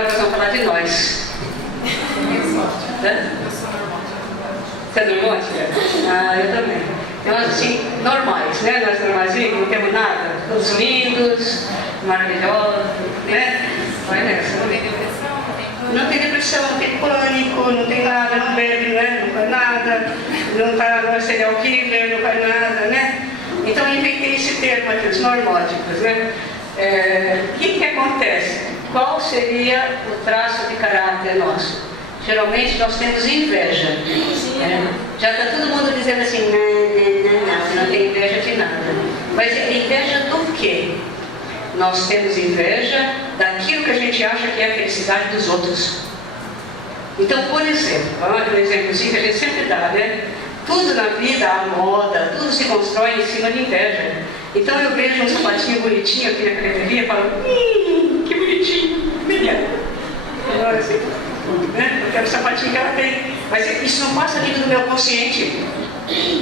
Agora nós vamos falar de nós. Você é normótica? Ah, eu também. Então, assim, normais, né? Nós normalzinhos, não temos nada. Todos lindos, maravilhosos, né? Vai nessa. Não tem depressão, não tem pânico, não tem nada, não bebe, né? Não faz nada, não tá serial killer, não faz nada, né? Então eu inventei esse termo aqui, os normóticos, né? O que acontece? Qual seria o traço de caráter nosso? Geralmente nós temos inveja. Já está todo mundo dizendo assim, não tem inveja de nada. Mas inveja do quê? Nós temos inveja daquilo que a gente acha que é a felicidade dos outros. Então, por exemplo, um exemplozinho que a gente sempre dá, né? Tudo na vida, a moda, tudo se constrói em cima de inveja. Então eu vejo um sapatinho bonitinho aqui na academia e falo, que bonitinho, menina. Assim, né? Eu quero o sapatinho que ela tem. Mas isso não passa aqui do meu consciente.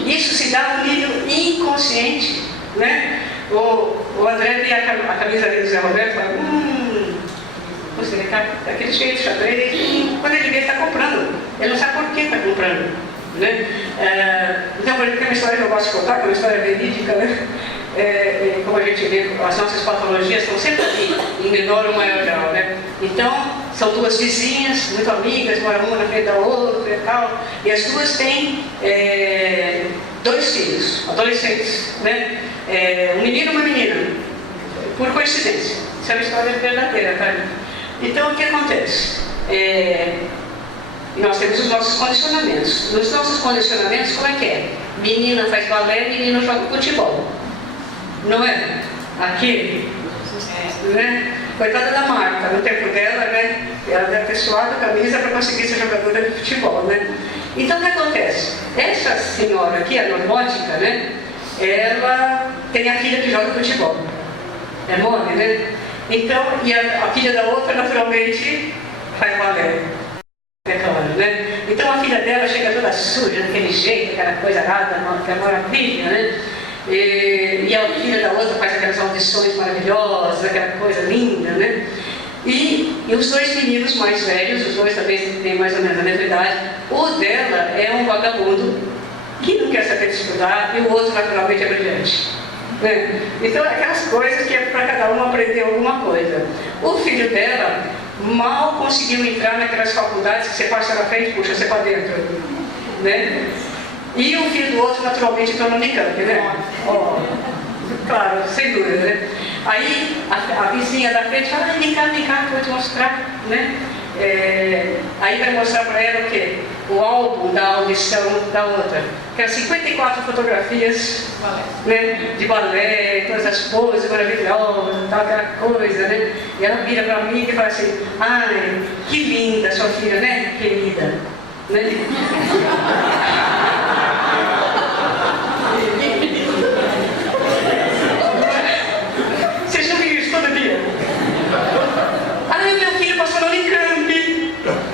Isso se dá no nível inconsciente, né? O André tem a camisa ali do Zé Roberto e fala, você está daquele jeito, xadrez. Quando ele vê, ele está comprando. Ele não sabe por que está comprando, né? Então, por exemplo, tem uma história que eu gosto de contar, que é uma história verídica, né? Como a gente vê, as nossas patologias estão sempre ali, em menor ou maior grau, né? Então, são duas vizinhas, muito amigas, moram uma na frente da outra e tal, e as duas têm 2 filhos, adolescentes, né? Um menino e uma menina, por coincidência. Isso é uma história verdadeira, tá? Então, o que acontece? Nós temos os nossos condicionamentos. Nos nossos condicionamentos, como é que é? Menina faz balé, menino joga futebol. Não é? Aqui, né? Coitada da Marta, no tempo dela, né? Ela deve ter suado a camisa para conseguir ser jogadora de futebol, né? Então, o que acontece? Essa senhora aqui, a normótica, né? Ela tem a filha que joga futebol. É mole, né? Então, e a filha da outra, naturalmente, faz balé. É claro, né? Então, a filha dela chega toda suja, daquele jeito, aquela coisa nada, aquela maravilha, né? E a filha da outra faz aquelas audições maravilhosas, aquela coisa linda, né? E os 2 meninos mais velhos, os 2 também têm mais ou menos a mesma idade, o dela é um vagabundo que não quer saber de estudar e o outro naturalmente é brilhante, né? Então aquelas coisas que é para cada um aprender alguma coisa. O filho dela mal conseguiu entrar naquelas faculdades que você passa na frente e puxa você para dentro, né? E o filho do outro naturalmente entrou no Unicamp, né? Claro, sem dúvida, né? Aí a vizinha da frente fala, vem cá, que eu vou te mostrar, né? Aí vai mostrar para ela o quê? O álbum da audição da outra. Que eram 54 fotografias, né? De balé, todas as poses maravilhosas, tal, aquela coisa, né? E ela vira para mim e fala assim, ai, que linda sua filha, né? Querida, né? Vocês não viram isso todo dia? Ai, meu filho passou no Unicamp.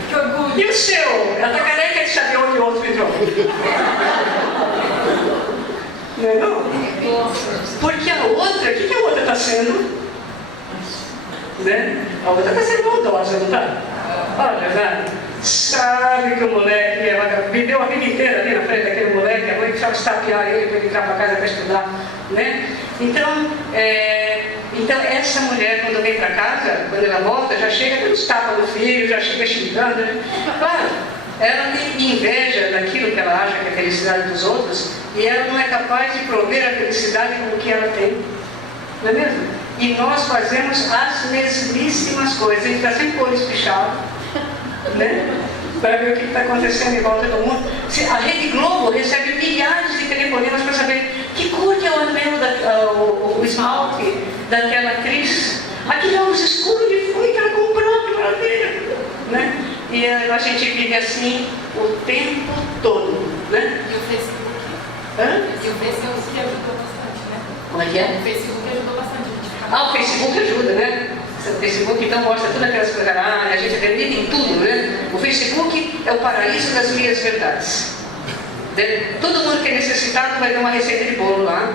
Que orgulho. E o seu? Ela tá careca de saber onde o outro entrou. Não é não? Porque a outra, o que a outra está sendo? Né? A outra está sendo maldosa, não está? Olha, né? Sabe que o moleque, ela viveu a vida inteira ali na frente daquele moleque, a mãe precisava estapear ele para ele entrar para casa para estudar, né? Então, essa mulher, quando vem para casa, quando ela volta, já chega dando os tapas no filho, já chega xingando, né? Claro, ela tem inveja daquilo que ela acha que é a felicidade dos outros e ela não é capaz de prover a felicidade com o que ela tem, não é mesmo? E nós fazemos as mesmíssimas coisas, a gente está sempre com o olho espichado, né? Para ver o que está acontecendo em volta do mundo. A Rede Globo recebe milhares de telefonemas para saber que cor que é o anel, o esmalte daquela atriz. Aquele óculos escuro que foi que ela comprou, que maravilha, né? E a gente vive assim o tempo todo, né? E o Facebook? E o Facebook ajudou bastante, né? Como é que é? O Facebook ajudou bastante a gente ficar... O Facebook ajuda, né? O Facebook então mostra todas aquelas coisas, a gente acredita em tudo, né? O Facebook é o paraíso das meias verdades. Todo mundo que é necessitado vai dar uma receita de bolo lá,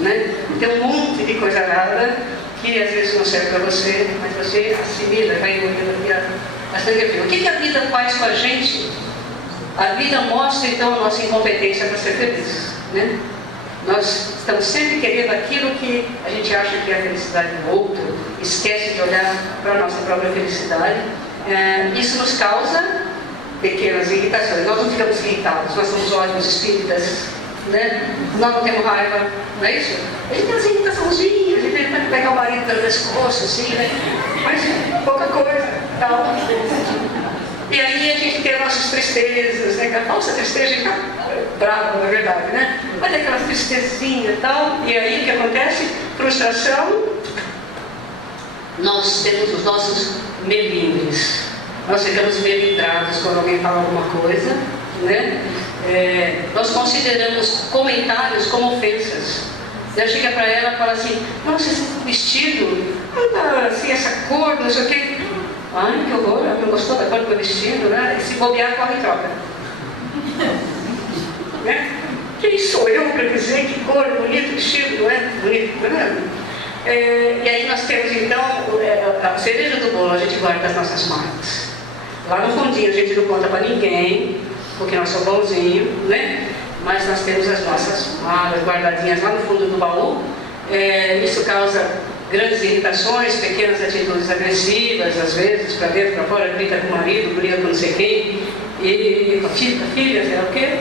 né? Tem um monte de coisa rara que às vezes não serve para você, mas você assimila, vai envolvendo bastante aquilo. O que a vida faz com a gente? A vida mostra então a nossa incompetência para ser feliz, né? Nós estamos sempre querendo aquilo que a gente acha que é a felicidade do outro, esquece de olhar para a nossa própria felicidade. Isso nos causa pequenas irritações. Nós não ficamos irritados, nós somos ótimos espíritas, né? Nós não temos raiva, não é isso? A gente tem umas irritaçãozinhas, a gente tem que pegar o marido pelo pescoço, assim, né? Mas pouca coisa, tal. E aí a gente tem as nossas tristezas, né? Aquela falsa tristeza, a gente fica bravo, na verdade, né? Mas tem aquela tristezinha e tal. E aí o que acontece? Frustração. Nós temos os nossos melindres. Nós ficamos melindrados quando alguém fala alguma coisa, né? Nós consideramos comentários como ofensas. Eu chego para ela e falo assim: nossa, esse vestido, assim, essa cor, não sei o quê. Ai, que horror, ela não gostou da cor do meu vestido, né? E se bobear, corre e troca. Né? Quem sou eu para dizer que cor, bonito vestido, não é? Bonito, não é? E aí nós temos então a cereja do bolo, a gente guarda as nossas marcas. Lá no fundinho a gente não conta para ninguém, porque nós somos bonzinhos, né? Mas nós temos as nossas malas guardadinhas lá no fundo do baú. Isso causa grandes irritações, pequenas atitudes agressivas, às vezes, para dentro, para fora, grita com o marido, briga com não sei quem, e com a filha, sei lá o quê.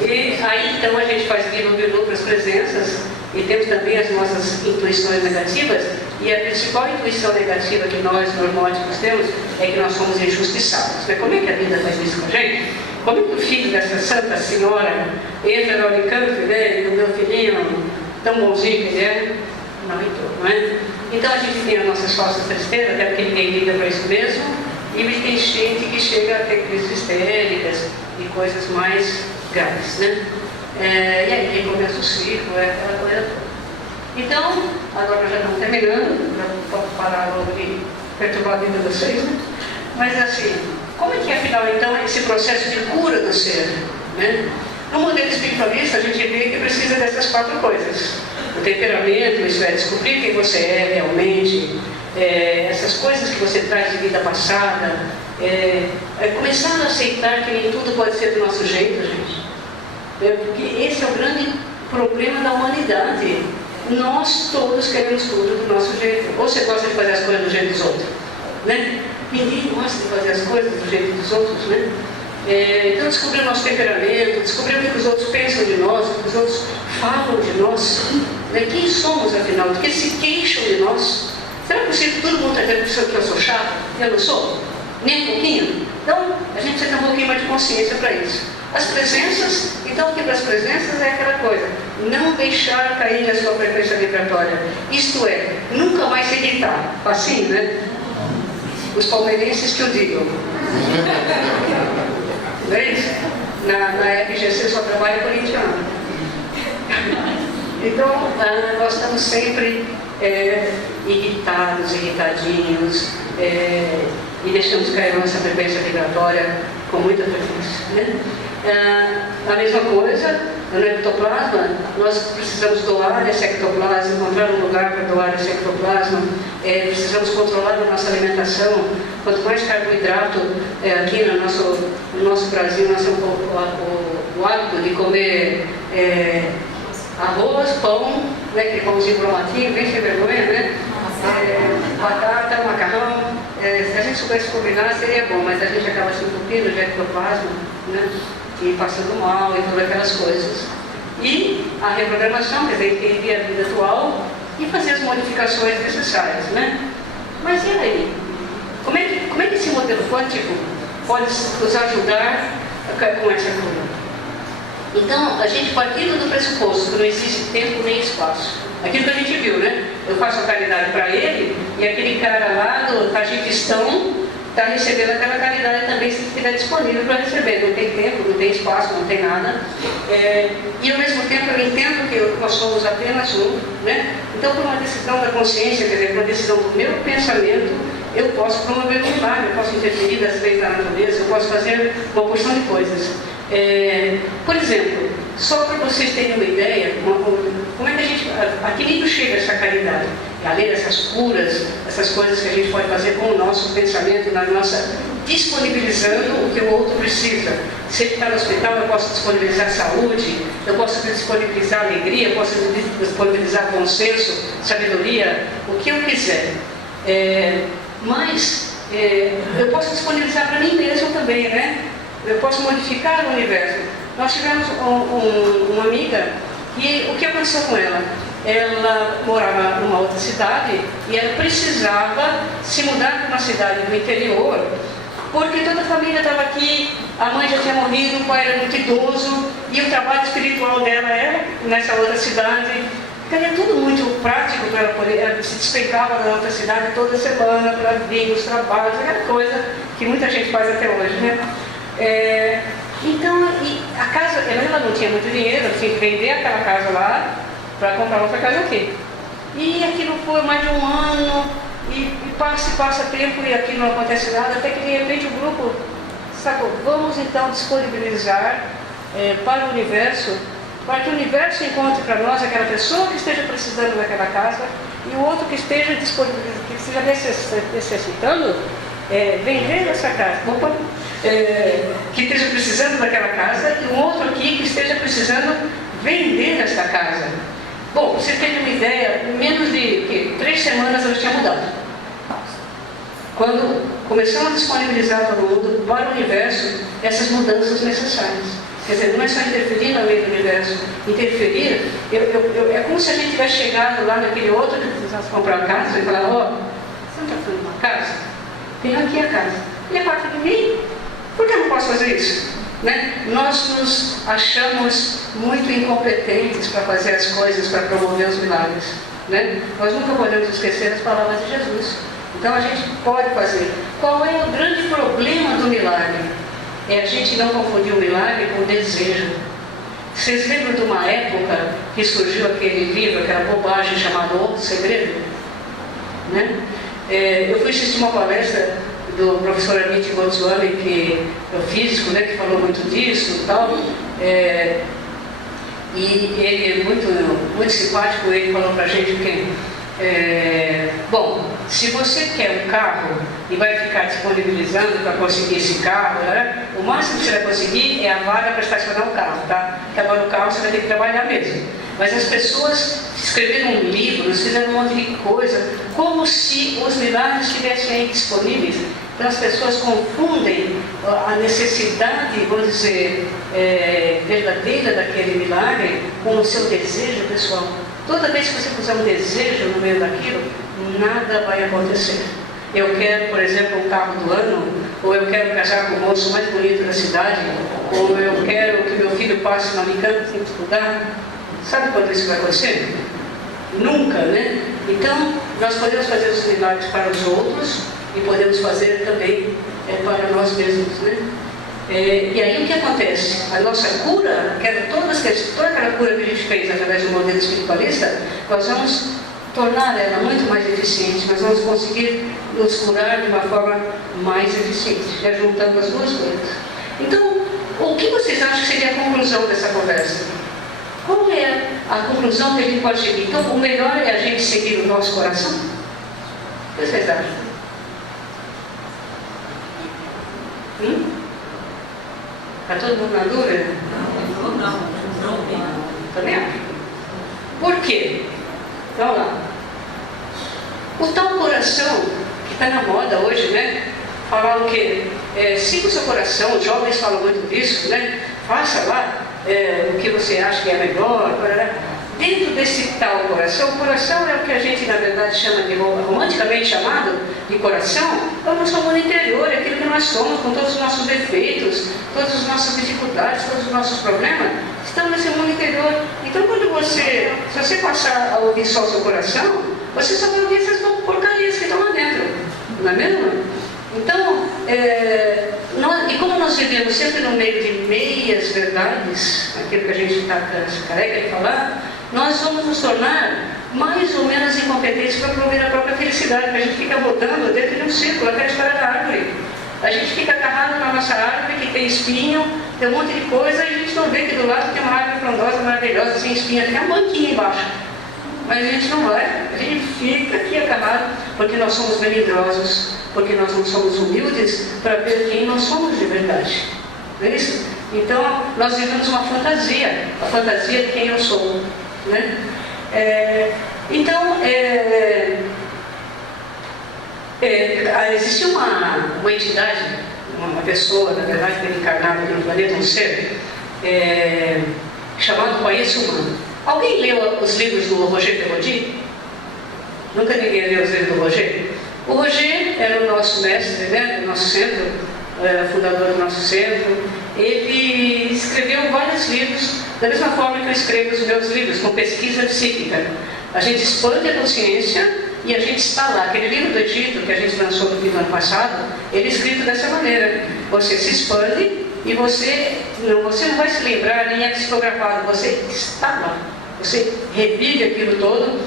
E aí então a gente faz bilu para as presenças, e temos também as nossas intuições negativas, e a principal intuição negativa que nós, normóticos, temos é que nós somos injustiçados. Né? Como é que a vida faz isso com a gente? Como é que o filho dessa santa senhora entra na Unicamp, né? E o meu filhinho, tão bonzinho que ele é, não entrou, não é? Então a gente tem as nossas falsas tristezas, até porque ninguém liga para isso mesmo, e tem gente que chega a ter crises histéricas e coisas mais graves, né? E aí quem começa o ciclo é aquela coisa toda. Então, agora nós já estamos terminando, já vou parar logo de perturbar a vida de vocês, né? Mas assim, como é que é afinal então esse processo de cura do ser, né? No modelo espiritualista a gente vê que precisa dessas 4 coisas. O temperamento, isso é descobrir quem você é realmente, essas coisas que você traz de vida passada, começar a aceitar que nem tudo pode ser do nosso jeito, gente. Porque esse é o grande problema da humanidade. Nós todos queremos tudo do nosso jeito. Ou você gosta de fazer as coisas do jeito dos outros, né? Ninguém gosta de fazer as coisas do jeito dos outros, né? Então descobrir o nosso temperamento, descobrir o que os outros pensam de nós, o que os outros falam de nós, né? Quem somos afinal, do que se queixam de nós. Será possível que todo mundo está dizendo que eu sou chato? Eu não sou? Nem um pouquinho? Então a gente precisa ter um pouquinho mais de consciência para isso. As presenças, então o que para as presenças é aquela coisa, não deixar cair a sua frequência vibratória. Isto é, nunca mais se irritar. Assim, né? Os palmeirenses que o digam. Não é isso? Na FGC só trabalha corintiano. Então, nós estamos sempre irritados, irritadinhos, e deixamos cair a nossa frequência vibratória com muita frequência, né? A mesma coisa, no ectoplasma, nós precisamos doar esse ectoplasma, encontrar um lugar para doar esse ectoplasma, precisamos controlar a nossa alimentação. Quanto mais carboidrato aqui no nosso Brasil, nós temos o hábito de comer arroz, pão, né, aquele pãozinho bromatinho, bem sem vergonha, né? Batata, macarrão. Se a gente soubesse combinar seria bom, mas a gente acaba se entupindo de ectoplasma, né? E passando mal e todas aquelas coisas. E a reprogramação, quer dizer, entender a vida atual e fazer as modificações necessárias, né? Mas e aí? Como é que esse modelo quântico pode nos ajudar com essa cura? Então, a gente partindo do pressuposto que não existe tempo nem espaço. Aquilo que a gente viu, né? Eu faço a caridade para ele e aquele cara lá do Tajiquistão está recebendo aquela caridade também se estiver disponível para receber. Não tem tempo, não tem espaço, não tem nada. E ao mesmo tempo eu entendo que nós somos apenas um, né? Então, por uma decisão da consciência, quer dizer, por uma decisão do meu pensamento, eu posso promover um milagre, eu posso interferir das leis da natureza, eu posso fazer uma porção de coisas. Por exemplo, só para vocês terem uma ideia, como é que a que nível chega essa caridade? além dessas curas, essas coisas que a gente pode fazer com o nosso pensamento, na nossa disponibilizando o que o outro precisa. Se ele está no hospital, eu posso disponibilizar saúde, eu posso disponibilizar alegria, eu posso disponibilizar bom senso, sabedoria, o que eu quiser. Mas eu posso disponibilizar para mim mesmo também, né? Eu posso modificar o universo. Nós tivemos uma amiga e o que aconteceu com ela? Ela morava numa outra cidade e ela precisava se mudar para uma cidade do interior porque toda a família estava aqui, a mãe já tinha morrido, o pai era muito idoso e o trabalho espiritual dela era nessa outra cidade. Era tudo muito prático para ela poder, ela se despencava da outra cidade toda semana para vir os trabalhos, aquela coisa que muita gente faz até hoje, né? Então, a casa, ela não tinha muito dinheiro, ela tinha que vender aquela casa lá para comprar outra casa aqui. E aquilo foi mais de um ano, e passa tempo e aqui não acontece nada, até que de repente o grupo sacou, vamos então disponibilizar para o universo, para que o universo encontre para nós aquela pessoa que esteja precisando daquela casa e o outro que esteja necessitando vender essa casa. Que esteja precisando daquela casa e um outro aqui que esteja precisando vender esta casa. Bom, você tem uma ideia, em menos de 3 semanas ela tinha mudado. Quando começamos a disponibilizar todo mundo para o universo essas mudanças necessárias. Quer dizer, não é só interferir na lei do universo. Interferir, é como se a gente tivesse chegado lá naquele outro que precisasse comprar a casa e falar, você não está fazendo uma casa? Tem aqui a casa. E é parte de mim? Por que eu não posso fazer isso? Né? Nós nos achamos muito incompetentes para fazer as coisas, para promover os milagres. Né? Nós nunca podemos esquecer as palavras de Jesus. Então a gente pode fazer. Qual é o grande problema do milagre? É a gente não confundir o milagre com o desejo. Vocês lembram de uma época que surgiu aquele livro, aquela bobagem chamada O Segredo? Né? Eu fui assistir uma palestra do professor Amit Goswami, que é o físico, né, que falou muito disso e tal. E ele é muito simpático, ele falou pra gente que bom, se você quer um carro e vai ficar disponibilizando para conseguir esse carro, né, o máximo que você vai conseguir é a vaga para estacionar o carro, tá? Porque agora o carro você vai ter que trabalhar mesmo. Mas as pessoas escreveram livros, fizeram um monte de coisa, como se os milagres estivessem aí disponíveis. Então as pessoas confundem a necessidade, vamos dizer, verdadeira daquele milagre com o seu desejo pessoal. Toda vez que você puser um desejo no meio daquilo, nada vai acontecer. Eu quero, por exemplo, um carro do ano, ou eu quero casar com o moço mais bonito da cidade, ou eu quero que meu filho passe na Unicamp sem estudar. Sabe quando isso vai acontecer? Nunca, né? Então, nós podemos fazer os milagres para os outros e podemos fazer também para nós mesmos, né? E aí o que acontece? A nossa cura, toda aquela cura que a gente fez através do modelo espiritualista, nós vamos tornar ela muito mais eficiente, nós vamos conseguir nos curar de uma forma mais eficiente, já juntando as duas coisas. Então, o que vocês acham que seria a conclusão dessa conversa? Qual é a conclusão que a gente pode seguir? Então, o melhor é a gente seguir o nosso coração? O que vocês acham? Está todo mundo na dúvida? Não. Também acho. Por quê? Vamos lá. O tal coração, que está na moda hoje, né? Falar o quê? Siga o seu coração, os jovens falam muito disso, né? Faça lá o que você acha que é melhor. Dentro desse tal coração, o coração é o que a gente, na verdade, chama de, romanticamente chamado de coração, é o nosso mundo interior, é aquilo que nós somos, com todos os nossos defeitos, todas as nossas dificuldades, todos os nossos problemas, estão nesse mundo interior. Então, se você passar a ouvir só o seu coração, você só vai ouvir essas porcarias que estão lá dentro, não é mesmo? Então, e como nós vivemos sempre no meio de meias verdades, aquilo que a gente está careca de falar, nós vamos nos tornar mais ou menos incompetentes para promover a própria felicidade, porque a gente fica botando dentro de um círculo, até a história da árvore. A gente fica agarrado na nossa árvore, que tem espinho, tem um monte de coisa, e a gente não vê que do lado tem uma árvore frondosa, maravilhosa, sem espinho, tem uma banquinha embaixo. mas a gente não vai, a gente fica aqui agarrado, porque nós somos melindrosos, porque nós não somos humildes para ver quem nós somos de verdade. Não é isso? Então, nós vivemos uma fantasia, a fantasia de quem eu sou. Né? Existe uma entidade, uma pessoa, na verdade, que é encarnada aqui no planeta, um ser, chamado país humano. Alguém leu os livros do Roger Perrodi? Nunca ninguém leu os livros do Roger? O Roger era o nosso mestre, né, do nosso centro, fundador do nosso centro. Ele escreveu vários livros, da mesma forma que eu escrevo os meus livros, com pesquisa psíquica. A gente expande a consciência e a gente está lá. Aquele livro do Egito que a gente lançou no fim do ano passado, ele é escrito dessa maneira. Você se expande e você não vai se lembrar nem é psicografado, você está lá. Você revive aquilo todo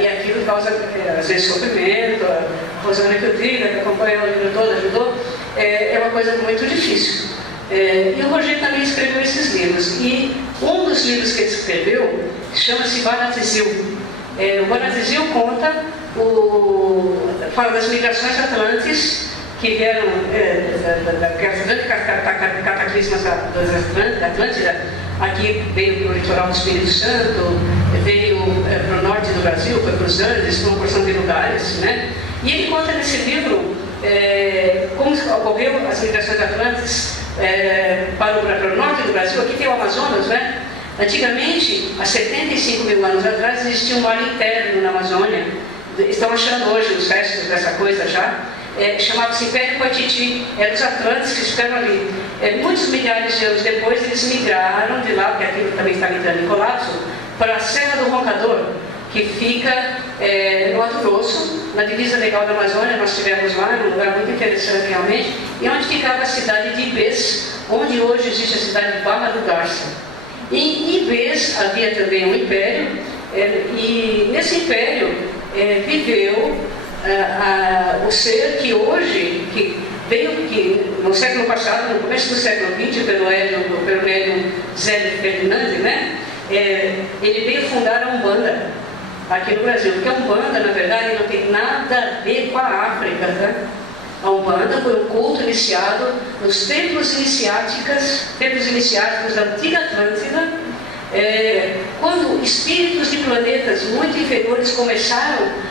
e aquilo causa, às vezes, sofrimento. A Rosana Cudriga, que acompanhou o livro todo, ajudou, é uma coisa muito difícil. E o Roger também escreveu esses livros. E um dos livros que ele escreveu chama-se Baratizil. O Baratizil fala das migrações atlantes que vieram daquelas grandes cataclismas da Atlântida. Aqui veio para o litoral do Espírito Santo, veio para o norte do Brasil, foi para os Andes, para uma porção de lugares, né? E ele conta nesse livro como ocorreu as migrações atlantes para o norte do Brasil. Aqui tem o Amazonas, né? Antigamente, há 75 mil anos atrás, existia um mar interno na Amazônia. Estão achando hoje os restos dessa coisa já. Chamava-se Império Coatiti. Eram os atlantes que estiveram ali. Muitos milhares de anos depois, eles migraram de lá, porque aquilo também estava entrando em colapso, para a Serra do Roncador, que fica no Mato Grosso, na divisa legal da Amazônia. Nós estivemos lá, num lugar muito interessante realmente, e onde ficava a cidade de Ibês, onde hoje existe a cidade de Barra do Garça. Em Ibês havia também um império, e nesse império viveu o ser que hoje, que veio no século passado, no começo do século XX, pelo médium Zélio Ferdinand, né? Ele veio fundar a Umbanda aqui no Brasil, porque a Umbanda, na verdade, não tem nada a ver com a África, tá? A Umbanda foi um culto iniciado nos templos iniciáticos da antiga Atlântida, quando espíritos de planetas muito inferiores começaram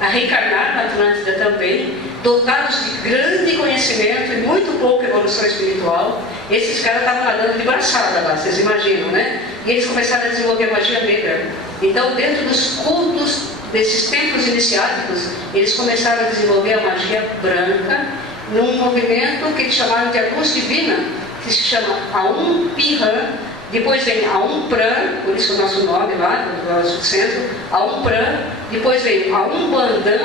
a reencarnar na Atlântida também, dotados de grande conhecimento e muito pouca evolução espiritual. Esses caras estavam nadando de braçada lá, vocês imaginam, né? E eles começaram a desenvolver magia negra. Então, dentro dos cultos desses templos iniciáticos, eles começaram a desenvolver a magia branca num movimento que eles chamaram de a luz divina, que se chama Aum Piran. Depois vem Aum Pran, por isso o nosso nome lá do nosso centro, Aum Pran. Depois vem Aum Bandan,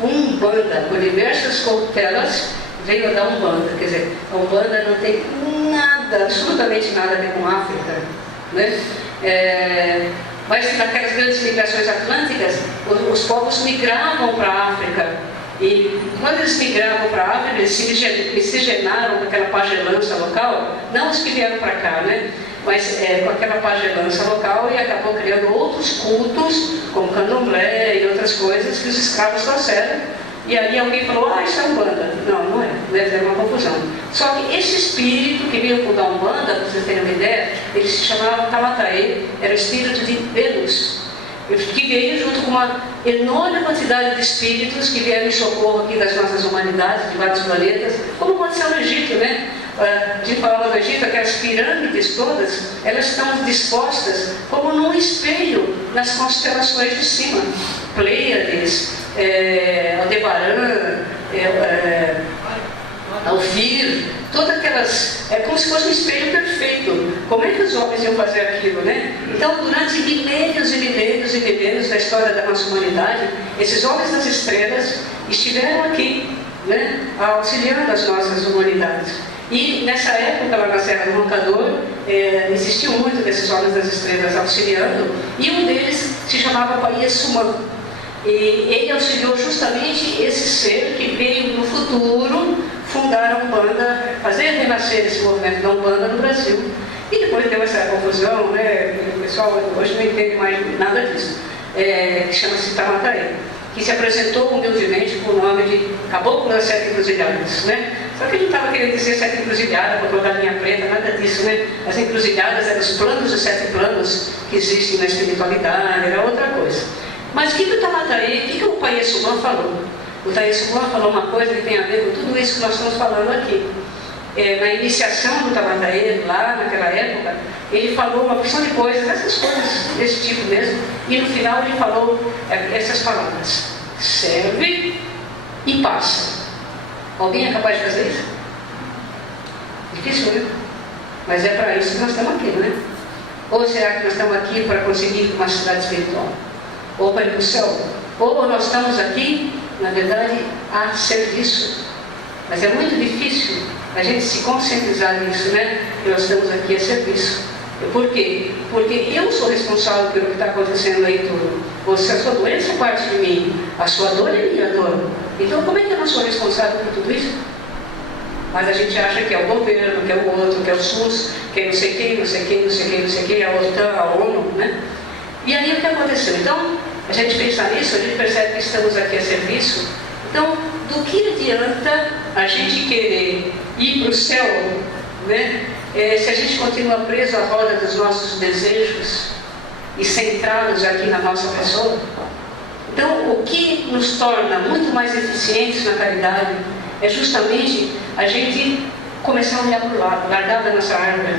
Umbanda, por diversas cortelas, veio da Umbanda. Quer dizer, a Umbanda não tem nada, absolutamente nada a ver com a África, né? Mas naquelas grandes migrações atlânticas, os povos migravam para a África. E quando eles migravam para a África, eles se miscigenaram com aquela pagelança local, não os que vieram para cá, né? Mas com aquela pagelança local, e acabou criando outros cultos, como candomblé e outras coisas que os escravos trouxeram. E aí alguém falou, isso é Umbanda. Não, não é. Deve ter uma confusão. Só que esse espírito que veio fundar Umbanda, para vocês terem uma ideia, ele se chamava Tamataê, era o espírito de Vênus, que veio junto com uma enorme quantidade de espíritos que vieram em socorro aqui das nossas humanidades, de vários planetas, como aconteceu no Egito, né? A gente falava do Egito, aquelas pirâmides todas, elas estão dispostas como num espelho nas constelações de cima. Pleiades, Aldebaran, Alfir, todas aquelas, como se fosse um espelho perfeito. Como é que os homens iam fazer aquilo, né? Então, durante milênios e milênios e milênios da história da nossa humanidade, esses homens das estrelas estiveram aqui, né, auxiliando as nossas humanidades. E nessa época, lá na Serra do Roncador, existiam muito desses homens das estrelas auxiliando, e um deles se chamava Paia Sumã. E ele auxiliou justamente esse ser que veio no futuro fundar a Umbanda, fazer renascer esse movimento da Umbanda no Brasil. E depois depois deu essa confusão, né? O pessoal hoje não entende mais nada disso, que chama-se Tamataí, que se apresentou humildemente com o nome de Caboclo das Sete Encruzilhadas, né? Só que ele não estava querendo dizer sete encruzilhadas para colocar linha preta, nada disso, né? As encruzilhadas eram os planos, os sete planos que existem na espiritualidade, era outra coisa. Mas o que o Tamataí, o que o Pai Yeshua falou? O Pai Yeshua falou uma coisa que tem a ver com tudo isso que nós estamos falando aqui. Na iniciação do Tamataí, lá naquela época, ele falou uma porção de coisas, essas coisas desse tipo mesmo, e no final ele falou essas palavras: serve e passa. Alguém é capaz de fazer isso? Difícil, né? Mas é para isso que nós estamos aqui, não é? Ou será que nós estamos aqui para conseguir uma cidade espiritual? Ou para ir para o céu? Ou nós estamos aqui, na verdade, a serviço. Mas é muito difícil a gente se conscientizar disso, né? Que nós estamos aqui a serviço. Por quê? Porque eu sou responsável pelo que está acontecendo aí tudo. A sua doença é parte de mim, a sua dor é minha dor. Então como é que eu não sou responsável por tudo isso? Mas a gente acha que é o governo, que é o outro, que é o SUS, que é não sei quem, não sei quem, não sei quem, não sei quem, a OTAN, a ONU, né? E aí o que aconteceu? Então, a gente pensa nisso, a gente percebe que estamos aqui a serviço. Então, do que adianta a gente querer ir para o céu, né? Se a gente continua preso à roda dos nossos desejos e centrados aqui na nossa pessoa? Então, o que nos torna muito mais eficientes na caridade é justamente a gente começar a olhar para o lado, largar da nossa árvore,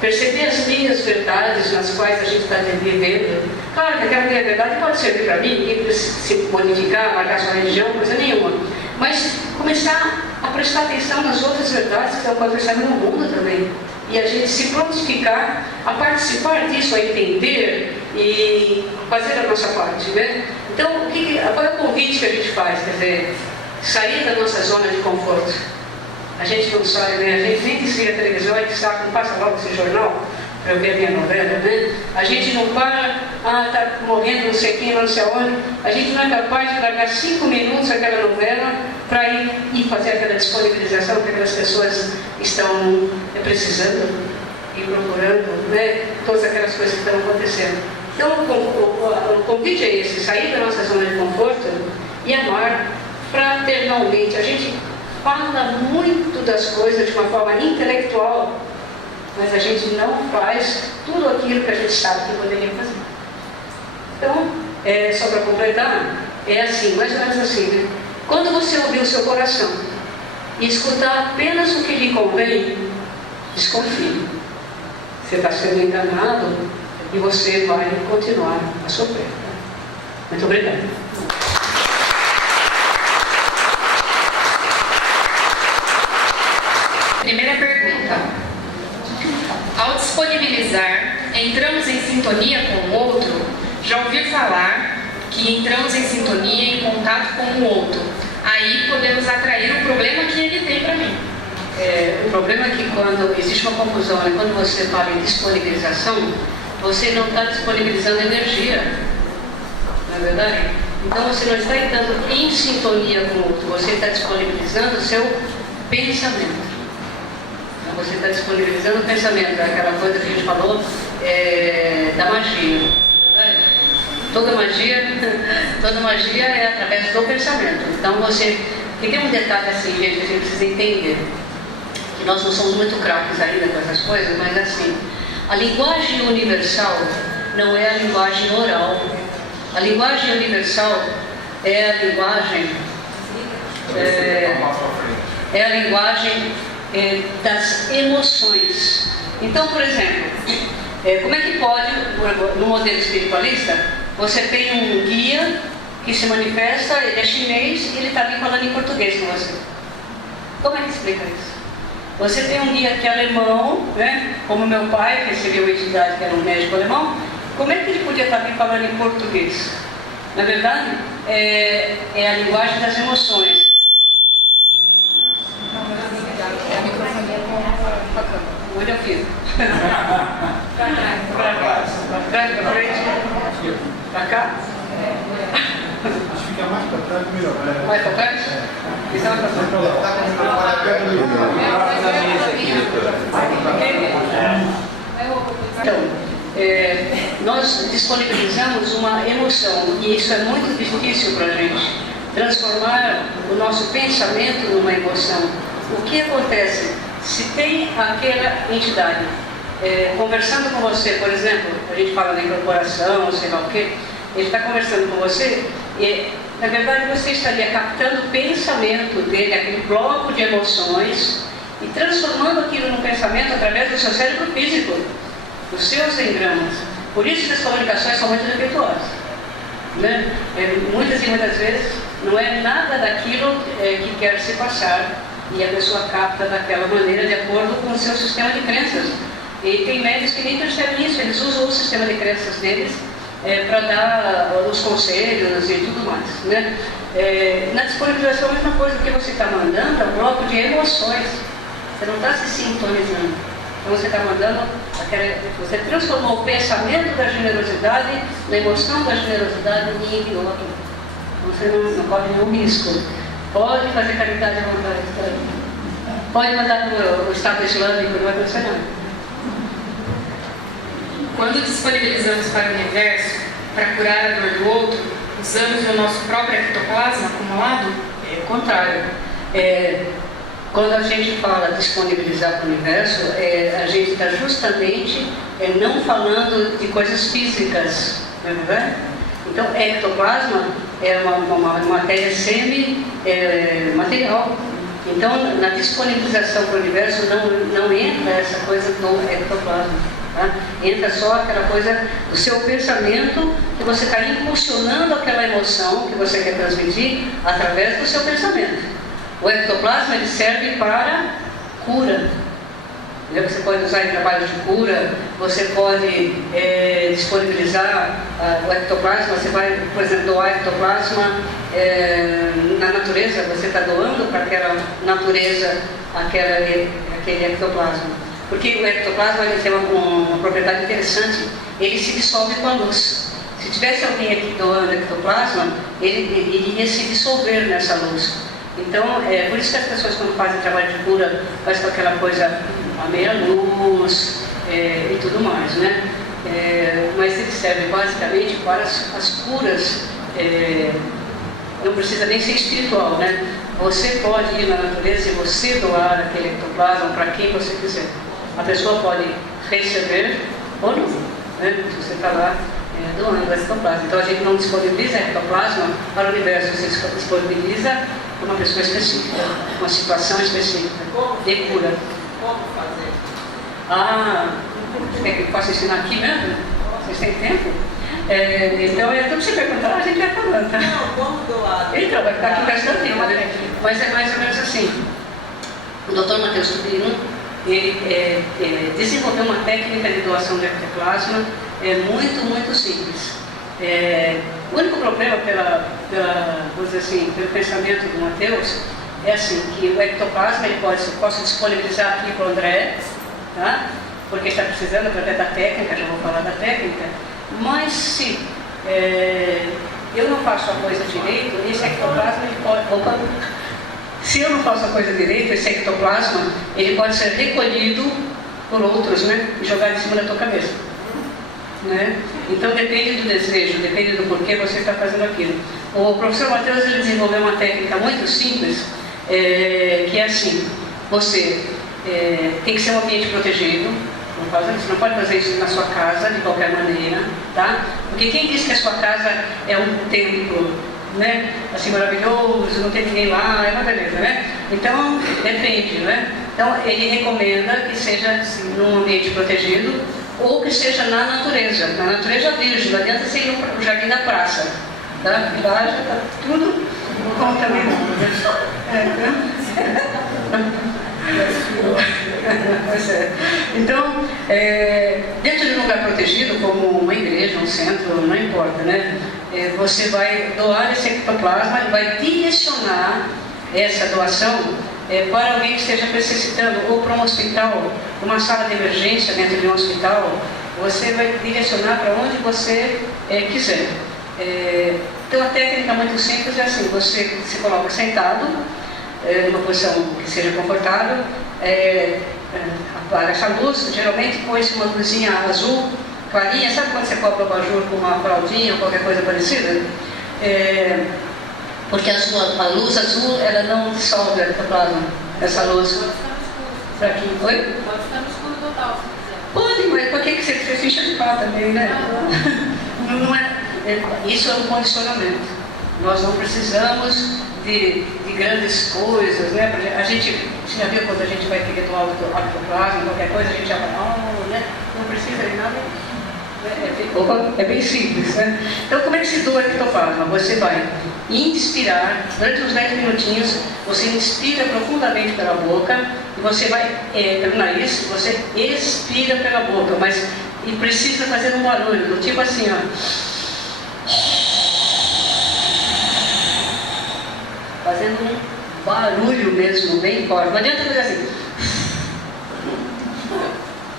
perceber as minhas verdades nas quais a gente está vivendo. Claro que aquela minha verdade pode servir para mim, ninguém precisa se modificar, marcar sua religião, coisa nenhuma. Mas começar a prestar atenção nas outras verdades que estão acontecendo no mundo também. E a gente se prontificar a participar disso, a entender e fazer a nossa parte, né? Então, qual é o convite que a gente faz? Quer dizer, sair da nossa zona de conforto. A gente não sai, né? A gente nem desliga a televisão e sabe, não passa logo esse jornal para eu ver a minha novela, né? A gente não para, está morrendo não sei quem, não sei aonde. A gente não é capaz de largar 5 minutos aquela novela para ir e fazer aquela disponibilização que aquelas pessoas estão precisando e procurando, né? Todas aquelas coisas que estão acontecendo. Então, o convite é esse: sair da nossa zona de conforto e amar fraternalmente. A gente fala muito das coisas de uma forma intelectual, mas a gente não faz tudo aquilo que a gente sabe que poderia fazer. Então, só para completar, é assim, mais ou menos assim, né? Quando você ouvir o seu coração e escutar apenas o que lhe convém, desconfie. Você está sendo enganado e você vai continuar a sofrer. Muito obrigada. Primeira pergunta. Ao disponibilizar, entramos em sintonia com o outro? Já ouvi falar que entramos em sintonia e em contato com o outro. Aí podemos atrair o problema que ele tem para mim. O problema é que quando existe uma confusão, né? Quando você fala em disponibilização, você não está disponibilizando energia, não é verdade? Então você não está entrando em sintonia com o outro, você está disponibilizando o seu pensamento. Você está disponibilizando o pensamento, aquela coisa que a gente falou da magia. Né? Toda magia é através do pensamento. Então porque tem um detalhe assim, gente, que a gente precisa entender, que nós não somos muito craques ainda com essas coisas, mas assim, a linguagem universal não é a linguagem oral. A linguagem universal é a linguagem das emoções. Então, por exemplo, como é que pode, no modelo espiritualista, você tem um guia que se manifesta, ele é chinês e ele está ali falando em português com você? Como é que explica isso? Você tem um guia que é alemão, né? Como meu pai, que recebeu uma entidade que era um médico alemão, como é que ele podia estar ali falando em português? Na verdade, é a linguagem das emoções. Onde eu fiz? Para trás, para frente, para cá? Acho que fica mais para trás, melhor. Mais para trás? Então, para trás. nós disponibilizamos uma emoção, e isso é muito difícil para a gente, transformar o nosso pensamento numa emoção. O que acontece? Se tem aquela entidade conversando com você, por exemplo, a gente fala da incorporação, sei lá o quê, ele está conversando com você e, na verdade, você estaria captando o pensamento dele, aquele bloco de emoções, e transformando aquilo num pensamento através do seu cérebro físico, dos seus engramas. Por isso que as comunicações são muito defeituosas, né? Muitas e muitas vezes não é nada daquilo que quer se passar, e a pessoa capta daquela maneira de acordo com o seu sistema de crenças. E tem médicos que nem percebem isso, eles usam o sistema de crenças deles para dar os conselhos e tudo mais, né? Na disponibilização é a mesma coisa, o que você está mandando é um bloco de emoções, você não está se sintonizando. Então você está mandando, você transformou o pensamento da generosidade, na emoção da generosidade em idiota. Você não corre nenhum risco. Pode fazer caridade à vontade, pode mandar para o Estado Islâmico, não vai acontecer nada. Quando disponibilizamos para o universo para curar a dor do outro, usamos o nosso próprio ectoplasma acumulado? É o contrário. Quando a gente fala disponibilizar para o universo, a gente está justamente não falando de coisas físicas, não é verdade? Então, ectoplasma é uma matéria semi-material. Então, na disponibilização para o universo não entra essa coisa do ectoplasma. Tá? Entra só aquela coisa do seu pensamento, que você está impulsionando aquela emoção que você quer transmitir através do seu pensamento. O ectoplasma ele serve para cura. Você pode usar em trabalhos de cura, você pode disponibilizar o ectoplasma, você vai, por exemplo, doar ectoplasma na natureza, você está doando para aquela natureza aquele ectoplasma. Porque o ectoplasma ele tem uma propriedade interessante, ele se dissolve com a luz. Se tivesse alguém aqui doando ectoplasma, ele iria se dissolver nessa luz. Então, por isso que as pessoas quando fazem trabalho de cura, fazem com aquela coisa a meia luz e tudo mais, né? Mas ele serve basicamente para as curas, não precisa nem ser espiritual, né? Você pode ir na natureza e você doar aquele ectoplasma para quem você quiser. A pessoa pode receber ou não, né? Se você está lá doando ectoplasma. Então a gente não disponibiliza ectoplasma para o universo, você disponibiliza para uma pessoa específica, uma situação específica de cura. Como fazer? Você quer que eu possa ensinar aqui mesmo? Vocês têm tempo? Então, tudo que você perguntar, a gente vai falando, tá? Não, como doar? Então, vai ficar aqui o resto da vida, né? Mas é mais ou menos assim. O Dr. Matheus Tubino, ele desenvolveu uma técnica de doação de ectoplasma muito, muito simples. O único problema vamos dizer assim, pelo pensamento do Matheus é assim, que o ectoplasma ele posso disponibilizar aqui para o André, tá? Porque está precisando através da técnica, já vou falar da técnica, mas se eu não faço a coisa direito, esse ectoplasma ele pode... Se eu não faço a coisa direito, esse ectoplasma ele pode ser recolhido por outros, né? E jogado em cima da tua cabeça. Né? Então depende do desejo, depende do porquê você está fazendo aquilo. O professor Matheus ele desenvolveu uma técnica muito simples, que é assim, você tem que ser um ambiente protegido, você não pode fazer isso na sua casa de qualquer maneira, tá? Porque quem diz que a sua casa é um templo, né? Assim maravilhoso, não tem ninguém lá, é uma beleza, né? Então depende, né? Então ele recomenda que seja assim, num ambiente protegido, ou que esteja na natureza virgem, não adianta você ir no jardim da praça, tá? Lá já está tudo contaminado. Então, dentro de um lugar protegido, como uma igreja, um centro, não importa, né? Você vai doar esse ectoplasma e vai direcionar essa doação para alguém que esteja necessitando, ou para um hospital, uma sala de emergência dentro de um hospital, você vai direcionar para onde você quiser. Então a técnica muito simples é assim, você se coloca sentado, numa posição que seja confortável, apaga essa luz, geralmente põe-se uma luzinha azul, clarinha, sabe quando você compra o abajur com uma fraldinha ou qualquer coisa parecida? Porque a luz azul, ela não dissolve o ectoplasma, essa luz. Pra quem? Oi? Pode ficar no escuro total, se quiser. Pode, mas por que você ficha de pá também, né? Não isso é um condicionamento. Nós não precisamos de grandes coisas, né? A gente, você já viu quando a gente vai querer doar o ectoplasma, qualquer coisa, a gente já fala, né? Não precisa de nada. É bem simples, né? Então, como é que se doa ectoplasma? Você vai inspirar, durante uns 10 minutinhos, você inspira profundamente pela boca, e você vai, pelo nariz, você expira pela boca, mas e precisa fazer um barulho, do tipo assim, ó. Fazendo um barulho mesmo, bem forte. Não adianta fazer assim.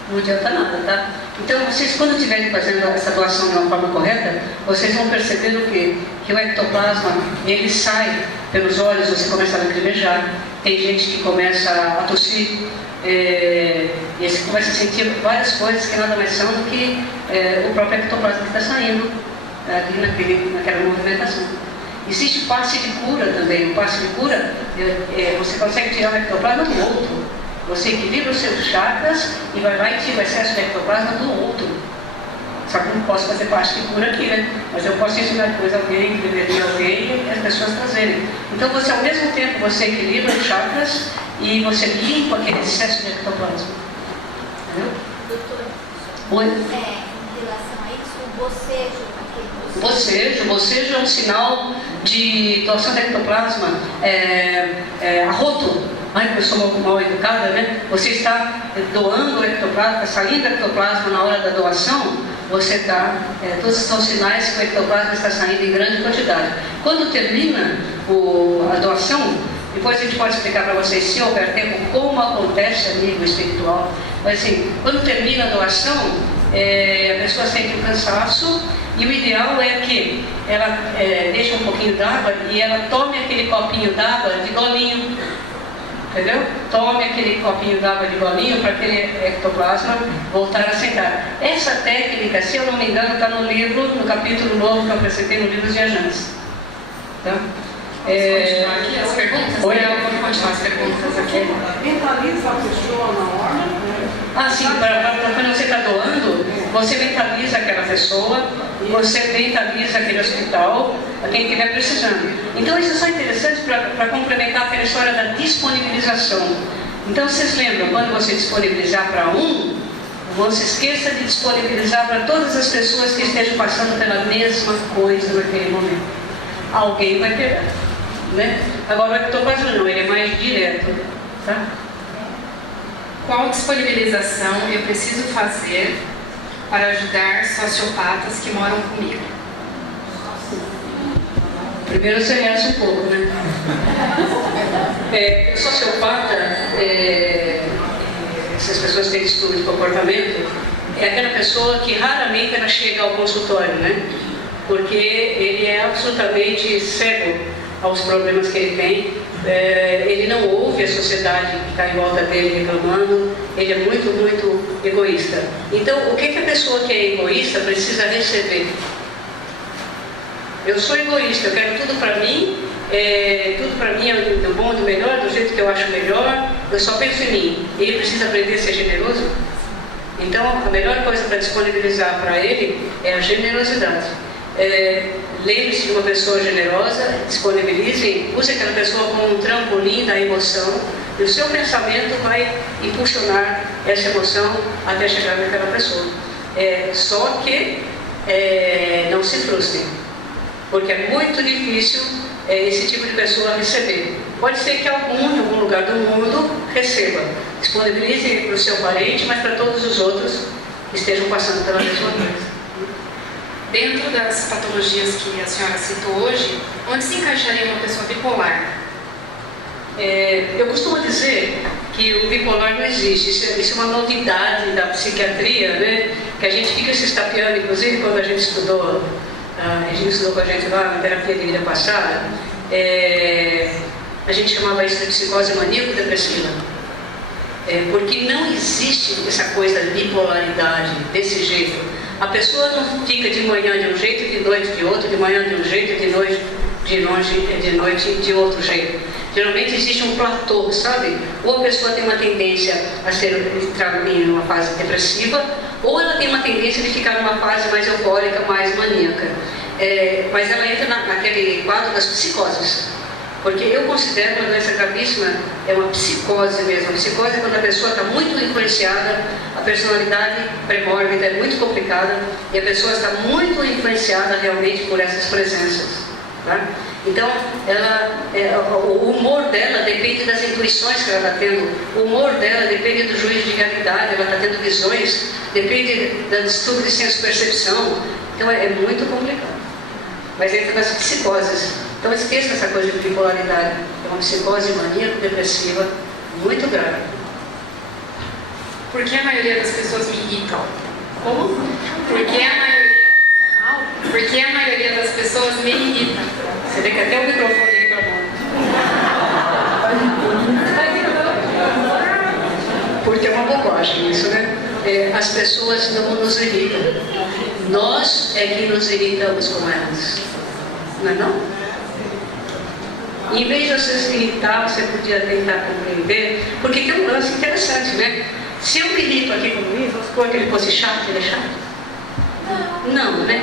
Não adianta nada, tá? Então, vocês, quando estiverem fazendo essa doação de uma forma correta, vocês vão perceber o quê? Que o ectoplasma, ele sai pelos olhos, você começa a lacrimejar. Tem gente que começa a tossir, e você começa a sentir várias coisas que nada mais são do que o próprio ectoplasma que está saindo ali naquela movimentação. Existe passe de cura também. O passe de cura, você consegue tirar o ectoplasma do outro. Você equilibra os seus chakras e vai lá e tira o excesso de ectoplasma do outro. Só que eu não posso fazer passe de cura aqui, né? Mas eu posso ensinar depois alguém, deveria alguém e as pessoas trazerem. Então você, ao mesmo tempo, você equilibra os chakras e você limpa aquele excesso de ectoplasma. Entendeu? Doutora, Oi? em relação a isso, o bocejo é um sinal de doação de ectoplasma arroto. Ai, pessoa mal educada, né? Você está doando o ectoplasma, está saindo o ectoplasma na hora da doação, você está, todos são sinais que o ectoplasma está saindo em grande quantidade. Quando termina a doação, depois a gente pode explicar para vocês, se houver tempo, como acontece a nível espiritual. Mas assim, quando termina a doação, a pessoa sente um cansaço, e o ideal é que ela deixe um pouquinho d'água e ela tome aquele copinho d'água de golinho. Entendeu? Tome aquele copinho d'água de golinho para aquele ectoplasma voltar a sentar. Essa técnica, se eu não me engano, está no livro, no capítulo novo que eu apresentei no livro dos viajantes. Tá? Continuar aqui as perguntas? Oi? Vamos continuar as perguntas aqui. Mentaliza a pessoa na hora. Ah, sim, quando você está doando, você mentaliza aquela pessoa, você mentaliza aquele hospital, a quem estiver precisando. Então isso é só interessante para complementar aquela história da disponibilização. Então vocês lembram, quando você disponibilizar para um, não se esqueça de disponibilizar para todas as pessoas que estejam passando pela mesma coisa naquele momento. Alguém vai pegar, né? Agora o ectoplasma não, ele é mais direto, tá? Qual disponibilização eu preciso fazer para ajudar sociopatas que moram comigo? Primeiro você reza um pouco, né? O sociopata, essas pessoas que têm distúrbio de comportamento, é aquela pessoa que raramente ela chega ao consultório, né? Porque ele é absolutamente cego aos problemas que ele tem. Ele não ouve a sociedade que está em volta dele reclamando, ele é muito, muito egoísta. Então, o que a pessoa que é egoísta precisa receber? Eu sou egoísta, eu quero tudo para mim, tudo para mim é do bom, do melhor, do jeito que eu acho melhor, eu só penso em mim. Ele precisa aprender a ser generoso? Então, a melhor coisa para disponibilizar para ele é a generosidade. Lembre-se de uma pessoa generosa, disponibilize, use aquela pessoa como um trampolim da emoção, e o seu pensamento vai impulsionar essa emoção até chegar naquela pessoa. Só que não se frustrem, porque é muito difícil esse tipo de pessoa receber. Pode ser que algum, em algum lugar do mundo, receba. Disponibilize para o seu parente, mas para todos os outros que estejam passando pela mesma coisa. Dentro das patologias que a senhora citou hoje, onde se encaixaria uma pessoa bipolar? Eu costumo dizer que o bipolar não existe. Isso é uma novidade da psiquiatria, né? Que a gente fica se estapeando, inclusive quando a gente estudou com a gente lá na terapia de vida passada, a gente chamava isso de psicose maníaco-depressiva. Porque não existe essa coisa de bipolaridade desse jeito. A pessoa não fica de manhã de um jeito, de noite de outro, de manhã de um jeito, de noite de outro jeito. Geralmente existe um platô, sabe? Ou a pessoa tem uma tendência a entrar em uma fase depressiva, ou ela tem uma tendência de ficar numa fase mais eufórica, mais maníaca. Mas ela entra naquele quadro das psicoses. Porque eu considero uma doença gravíssima, é uma psicose mesmo. A psicose é quando a pessoa está muito influenciada, a personalidade pré-mórbida é muito complicada e a pessoa está muito influenciada realmente por essas presenças. Tá? Então, o humor dela depende das intuições que ela está tendo, o humor dela depende do juízo de realidade, ela está tendo visões, depende do distúrbio de senso-percepção. Então, é muito complicado. Mas entra nas psicoses. Então esqueça essa coisa de bipolaridade. É uma psicose maníaco-depressiva muito grave. Por que a maioria das pessoas me irritam? Como? Por que a maioria das pessoas me irritam? Você vê que até o microfone reclamou. Porque é uma bobagem isso, né? As pessoas não nos irritam. Nós é que nos irritamos com elas. Não é não? Em vez de você se irritar, você podia tentar compreender, porque tem um lance interessante, né? Se eu me irrito aqui com o Luiz, vamos supor que ele fosse chato, ele é chato? Não, né?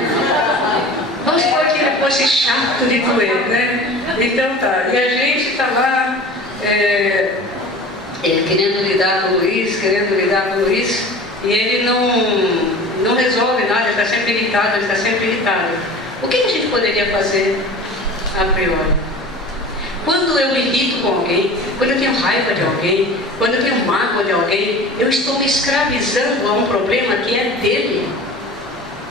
Vamos supor que ele fosse chato de doer, né? Então tá, e a gente está lá querendo lidar com o Luiz, e ele não resolve nada, ele está sempre irritado, O que a gente poderia fazer a priori? Quando eu me irrito com alguém, quando eu tenho raiva de alguém, quando eu tenho mágoa de alguém, eu estou me escravizando a um problema que é dele.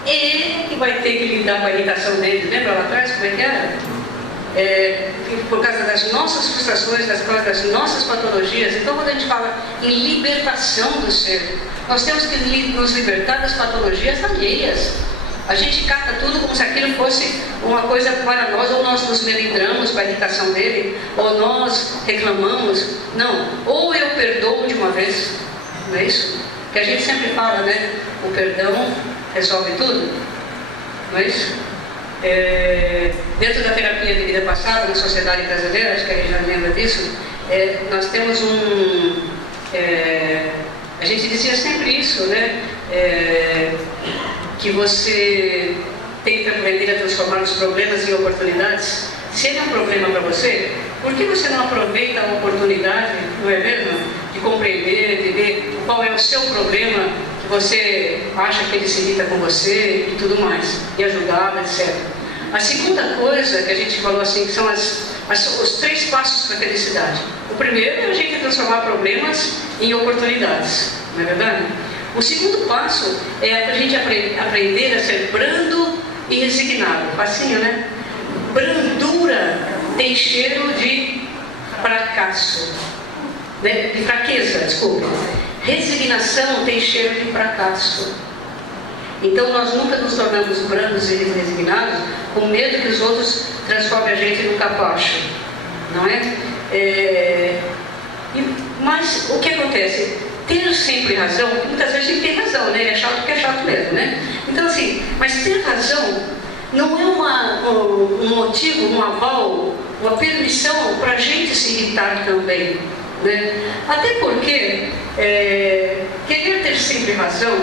Ele que vai ter que lidar com a irritação dele. Lembra lá atrás como é que era? Por causa das nossas frustrações, por causa das nossas patologias. Então, quando a gente fala em libertação do ser, nós temos que nos libertar das patologias alheias. A gente cata tudo como se aquilo fosse uma coisa para nós, ou nós nos melindramos com a irritação dele, ou nós reclamamos. Não, ou eu perdoo de uma vez, não é isso? Que a gente sempre fala, né? O perdão resolve tudo, não é isso? Dentro da terapia de vida passada, na sociedade brasileira, acho que a gente já lembra disso, nós temos a gente dizia sempre isso, né? Que você tem que aprender a transformar os problemas em oportunidades. Se ele é um problema para você, por que você não aproveita a oportunidade, não é mesmo? De compreender, de ver qual é o seu problema, que você acha que ele se irrita com você e tudo mais, e ajudá-lo, etc. A segunda coisa que a gente falou assim, que são os 3 passos para a felicidade. O primeiro é a gente transformar problemas em oportunidades, não é verdade? O segundo passo é a gente aprender a ser brando e resignado. Facinho, né? Brandura tem cheiro de fracasso, né? De fraqueza, desculpa. Resignação tem cheiro de fracasso. Então nós nunca nos tornamos brandos e resignados com medo que os outros transformem a gente num capacho, não é? Mas o que acontece? Ter sempre razão, muitas vezes a gente tem razão, né? Ele é chato porque é chato mesmo, né? Então assim, mas ter razão não é um motivo, um aval, uma permissão para a gente se irritar também, né? Até porque querer ter sempre razão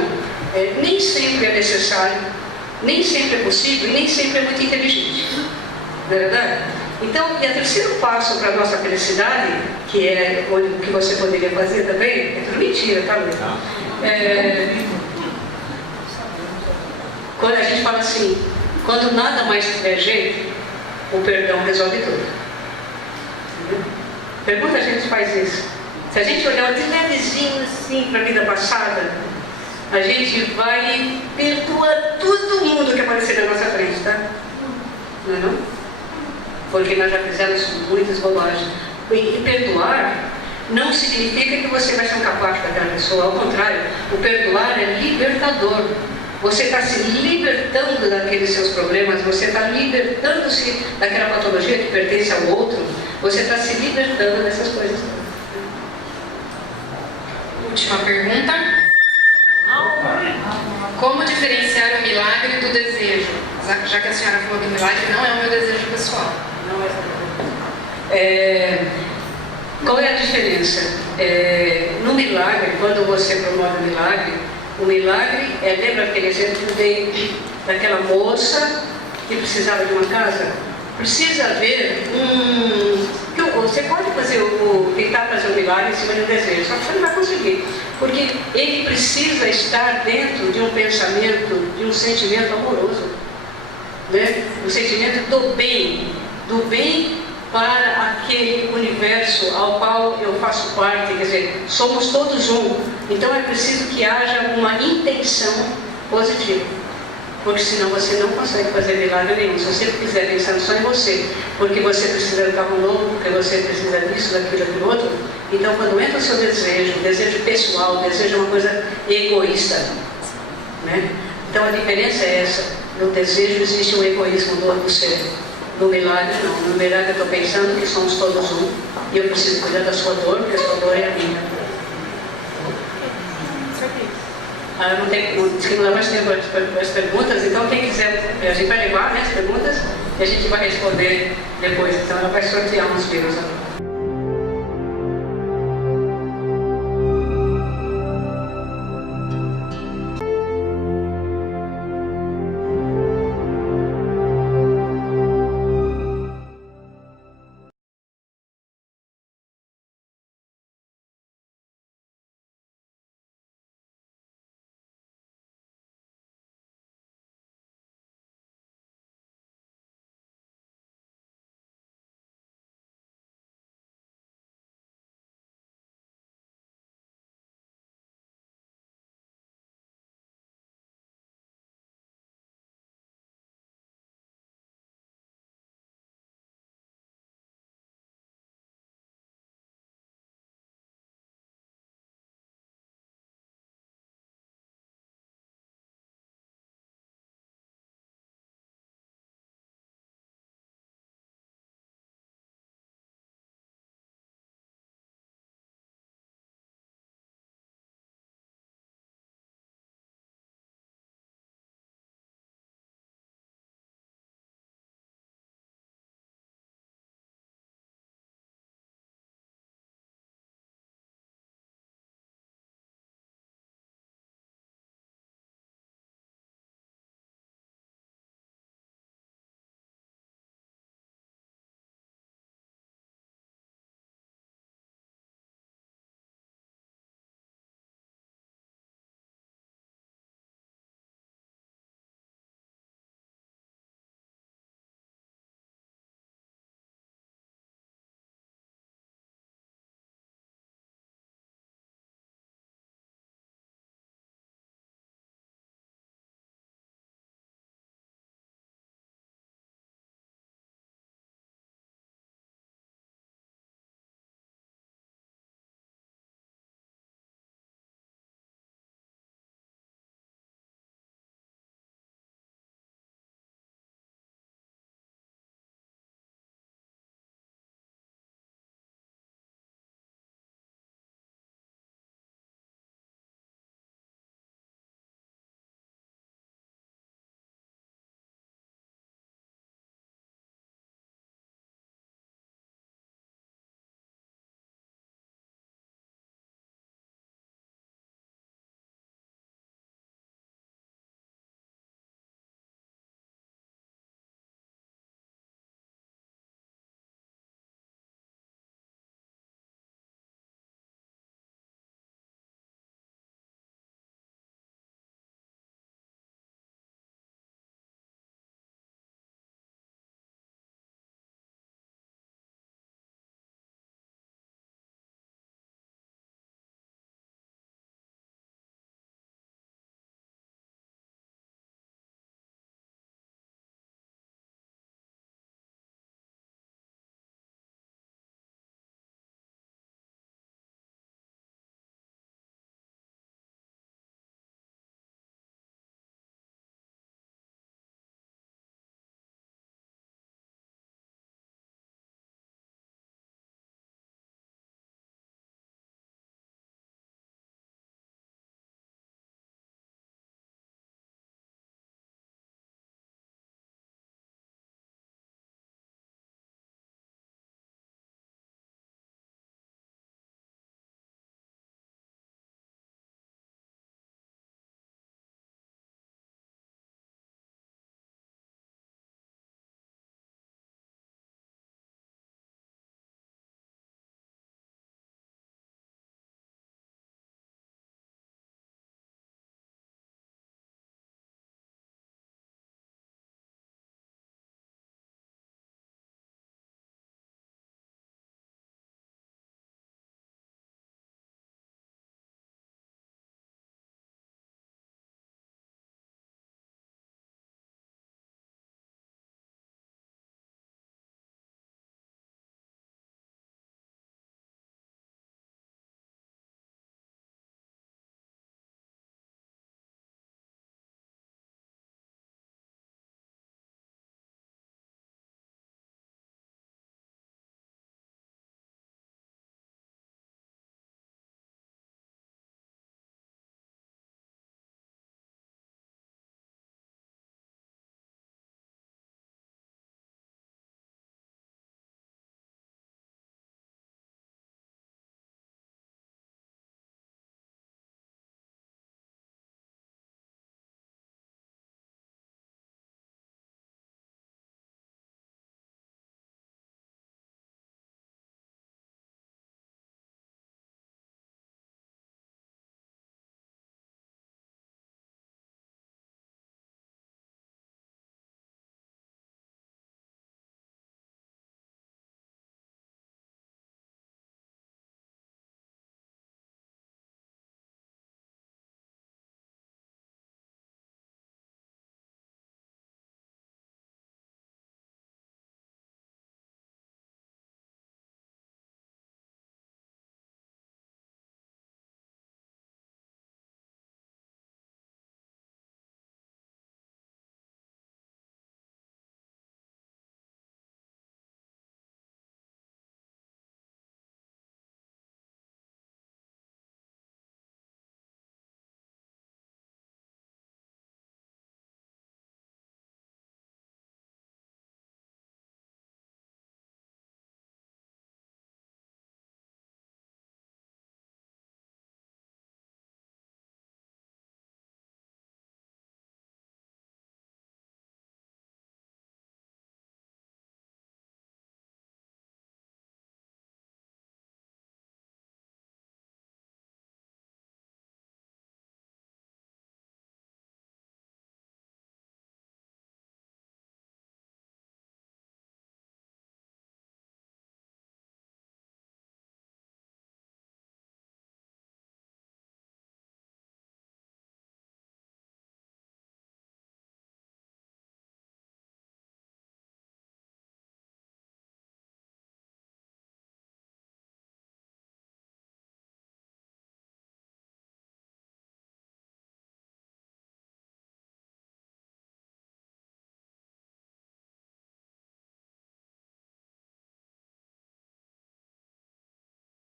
nem sempre é necessário, nem sempre é possível e nem sempre é muito inteligente, não é verdade? Então, e o terceiro passo para a nossa felicidade, que é o que você poderia fazer também, é tudo mentira, tá, Luiz? Quando a gente fala assim, quando nada mais tiver jeito, o perdão resolve tudo. Pergunta a gente faz isso. Se a gente olhar de levezinho assim para a vida passada, a gente vai perdoar todo mundo que aparecer na nossa frente, tá? Não é não? Porque nós já fizemos muitas bobagens. E perdoar não significa que você vai ser um capaz daquela pessoa. Ao contrário, o perdoar é libertador. Você está se libertando daqueles seus problemas, você está libertando-se daquela patologia que pertence ao outro, você está se libertando dessas coisas. Última pergunta. Como diferenciar o milagre do desejo? Já que a senhora falou que o milagre não é o meu desejo pessoal. Não é. Qual é a diferença? No milagre, quando você promove o milagre lembra aquele exemplo daquela moça que precisava de uma casa? Precisa haver Você pode tentar fazer um milagre em cima de um desejo, só que você não vai conseguir. Porque ele precisa estar dentro de um pensamento, de um sentimento amoroso. Né? O sentimento do bem para aquele universo ao qual eu faço parte, quer dizer, somos todos um. Então é preciso que haja uma intenção positiva, porque senão você não consegue fazer milagre nenhum. Se você quiser pensando só em você, porque você precisa de um carro novo, porque você precisa disso, daquilo, outro, então quando entra o seu desejo pessoal, o desejo é uma coisa egoísta, né? Então a diferença é essa. No desejo existe um egoísmo do ser. No milagre não. No milagre eu estou pensando que somos todos um e eu preciso cuidar da sua dor, porque a sua dor é a minha. Não tem mais tempo para as perguntas, então quem quiser, a gente vai levar, né, as perguntas e a gente vai responder depois. Então ela vai sortear uns livros agora.